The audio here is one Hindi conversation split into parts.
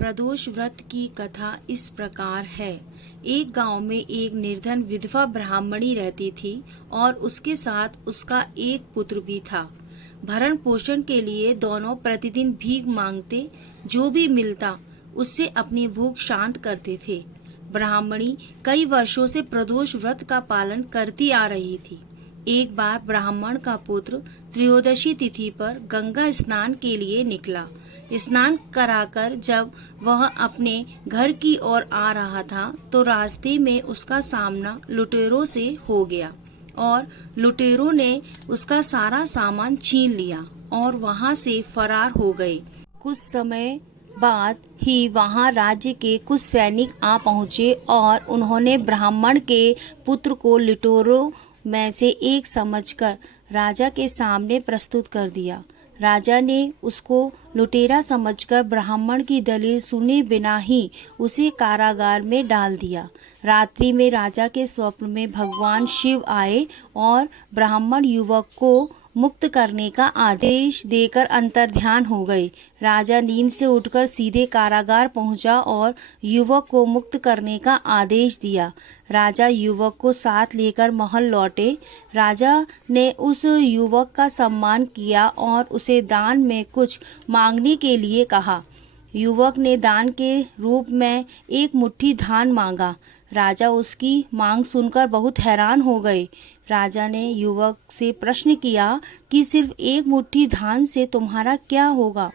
प्रदोष व्रत की कथा इस प्रकार है। एक गांव में एक निर्धन विधवा ब्राह्मणी रहती थी और उसके साथ उसका एक पुत्र भी था। भरण पोषण के लिए दोनों प्रतिदिन भीख मांगते, जो भी मिलता उससे अपनी भूख शांत करते थे। ब्राह्मणी कई वर्षों से प्रदोष व्रत का पालन करती आ रही थी। एक बार ब्राह्मण का पुत्र त्रयोदशी तिथि पर गंगा स्नान के लिए निकला। स्नान कराकर जब वह अपने घर की ओर आ रहा था तो रास्ते में उसका सामना लुटेरों से हो गया और लुटेरों ने उसका सारा सामान छीन लिया और वहां से फरार हो गए। कुछ समय बाद ही वहां राज्य के कुछ सैनिक आ पहुंचे और उन्होंने ब्राह्मण के पुत्र को लुटेरों में से एक समझकर राजा के सामने प्रस्तुत कर दिया। राजा ने उसको लुटेरा समझकर ब्राह्मण की दलील सुने बिना ही उसे कारागार में डाल दिया। रात्रि में राजा के स्वप्न में भगवान शिव आए और ब्राह्मण युवक को मुक्त करने का आदेश देकर अंतर्ध्यान हो गए। राजा नींद से उठकर सीधे कारागार पहुंचा और युवक को मुक्त करने का आदेश दिया। राजा युवक को साथ लेकर महल लौटे। राजा ने उस युवक का सम्मान किया और उसे दान में कुछ मांगने के लिए कहा। युवक ने दान के रूप में एक मुट्ठी धान मांगा। राजा उसकी मांग सुनकर बहुत हैरान हो गए। राजा ने युवक से प्रश्न किया कि सिर्फ एक मुट्ठी धान से तुम्हारा क्या होगा?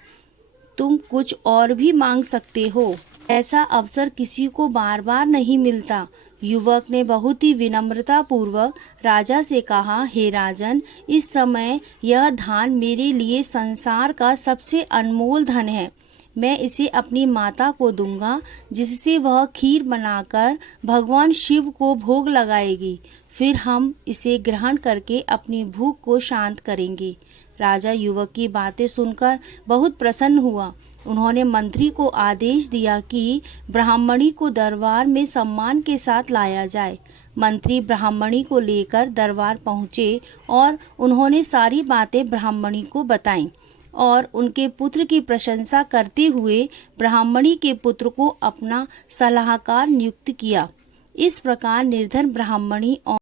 तुम कुछ और भी मांग सकते हो। ऐसा अवसर किसी को बार बार नहीं मिलता। युवक ने बहुत ही विनम्रता पूर्वक राजा से कहा, हे राजन, इस समय यह धान मेरे लिए संसार का सबसे अनमोल धन है। मैं इसे अपनी माता को दूंगा, जिससे वह खीर बनाकर भगवान शिव को भोग लगाएगी। फिर हम इसे ग्रहण करके अपनी भूख को शांत करेंगे। राजा युवक की बातें सुनकर बहुत प्रसन्न हुआ। उन्होंने मंत्री को आदेश दिया कि ब्राह्मणी को दरबार में सम्मान के साथ लाया जाए। मंत्री ब्राह्मणी को लेकर दरबार पहुँचे और उन्होंने सारी बातें ब्राह्मणी को बताईं और उनके पुत्र की प्रशंसा करते हुए ब्राह्मणी के पुत्र को अपना सलाहकार नियुक्त किया। इस प्रकार निर्धन ब्राह्मणी और